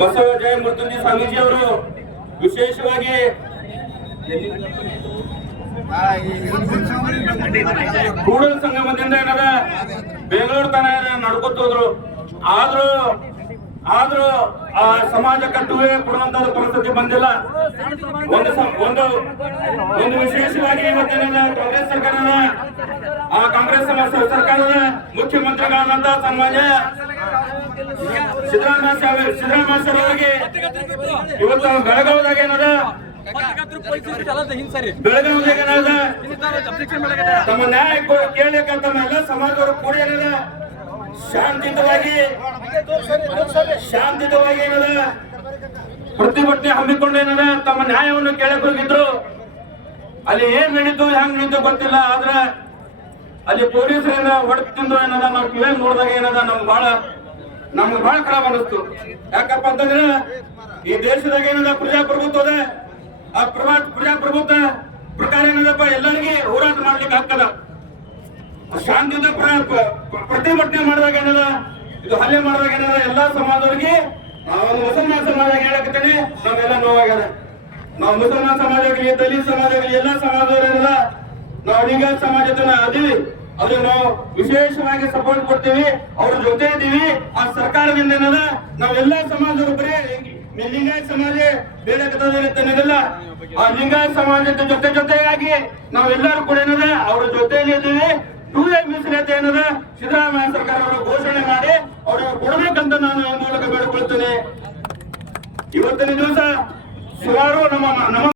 ಬಸವ ಜಯ ಮೃತ್ಯುಂಜಯ ಸ್ವಾಮೀಜಿ ಅವರು ವಿಶೇಷವಾಗಿ ಕೂಡಲ ಸಂಗಮದಿಂದ ಏನದ ಬೆಂಗಳೂರು ತನ ನಡ್ಕೊತ ಹೋದ್ರು. ಆದ್ರೂ ಆ ಸಮಾಜ ಕಟ್ಟುವೆ ಕೊಡುವಂತ ಪರಿಸ್ಥಿತಿ ಬಂದಿಲ್ಲ. ಒಂದು ವಿಶೇಷವಾಗಿ ಇವತ್ತೇನದ ಕಾಂಗ್ರೆಸ್ ಸರ್ಕಾರದ ಕಾಂಗ್ರೆಸ್ ಸರ್ಕಾರದ ಮುಖ್ಯಮಂತ್ರಿಗಳಾದಂತ ಸನ್ಮಾನ್ಯ ಸಿದ್ದರಾಮಯ್ಯ ಸರ್ ಅವರಿಗೆ ಇವತ್ತು ಬೆಳಗಾವಿದಾಗ ಏನದ ತಮ್ಮ ನ್ಯಾಯ ಕೇಳಲಿಕ್ಕ ತಮ್ಮ ಎಲ್ಲ ಸಮಾಜದವರು ಕೂಡಿ ಏನದ ಶಾಂತಿಯುತವಾಗಿ ಏನದ ಪ್ರತಿಭಟನೆ ಹಮ್ಮಿಕೊಂಡು ಏನದ ತಮ್ಮ ನ್ಯಾಯವನ್ನು ಕೇಳಕ್ ಹೋಗಿದ್ರು. ಅಲ್ಲಿ ಏನ್ ನಡೀತು ಹೆಂಗ್ ನಡೀತು ಗೊತ್ತಿಲ್ಲ. ಆದ್ರೆ ಅಲ್ಲಿ ಪೊಲೀಸರಿಂದ ಹೊಡೆದು ಏನದ ನಾವು ಕಿವಿಯಾಗಿ ನೋಡಿದಾಗ ಏನದ ನಮ್ಗೆ ಬಹಳ ಖರಾಬ್ ಅನಿಸ್ತು. ಯಾಕಪ್ಪ ಅಂತಂದ್ರೆ ಈ ದೇಶದಾಗ ಏನದ ಪ್ರಜಾಪ್ರಭುತ್ವ ಅದ. ಆ ಪ್ರಜಾಪ್ರಭುತ್ವ ಪ್ರಕಾರ ಏನದಪ್ಪ ಎಲ್ಲರಿಗೆ ಹೋರಾಟ ಮಾಡ್ಲಿಕ್ಕೆ ಆಗ್ತದ. ಶಾಂತಿಯುತ ಪ್ರತಿಭಟನೆ ಮಾಡಿದಾಗ ಏನದ ಇದು ಹಲ್ಲೆ ಮಾಡಿದಾಗ ಏನದ ಎಲ್ಲಾ ಸಮಾಜದವರಿಗೆ ಮುಸಲ್ಮಾನ್ ಸಮಾಜ ಹೇಳಕತ್ತೇನೆ ನಾವೆಲ್ಲ ನೋವಾಗ್ಯದ. ನಾವು ಮುಸಲ್ಮಾನ್ ಸಮಾಜ ಆಗಲಿ ದಲಿತ ಸಮಾಜ ಆಗಲಿ ಎಲ್ಲಾ ಸಮಾಜದವರು ಏನದ ನಾವು ಲಿಂಗಾಯತ ಸಮಾಜದನ ಅದೀವಿ. ಅವ್ರಿಗೆ ನಾವು ವಿಶೇಷವಾಗಿ ಸಪೋರ್ಟ್ ಕೊಡ್ತೀವಿ, ಅವ್ರ ಜೊತೆ ಇದ್ದೀವಿ. ಆ ಸರ್ಕಾರದಿಂದ ಏನದ ನಾವೆಲ್ಲಾ ಸಮಾಜದವರು ಬರೀ ಲಿಂಗಾಯತ ಸಮಾಜ ಬೇಡಕತ್ತದಿಲ್ಲ. ಆ ಲಿಂಗಾಯತ ಸಮಾಜದ ಜೊತೆಯಾಗಿ ನಾವೆಲ್ಲರೂ ಕೂಡ ಏನದ ಅವ್ರ ಜೊತೆಯಲ್ಲಿ ಇದ್ದೀವಿ. 2A ಮೀಸಲಾತಿ ಏನದ ಸಿದ್ದರಾಮಯ್ಯ ಸರ್ಕಾರ ಅವರು ಘೋಷಣೆ ಮಾಡಿ ಅವ್ರಿಗೆ ಕೊಡಬೇಕಂತ ನಾನು ಈ ಮೂಲಕ ಬೇಡಿಕೊಳ್ತೇನೆ. ಇವತ್ತಿನ ದಿವಸ ಸುಮಾರು ನಮ್ಮ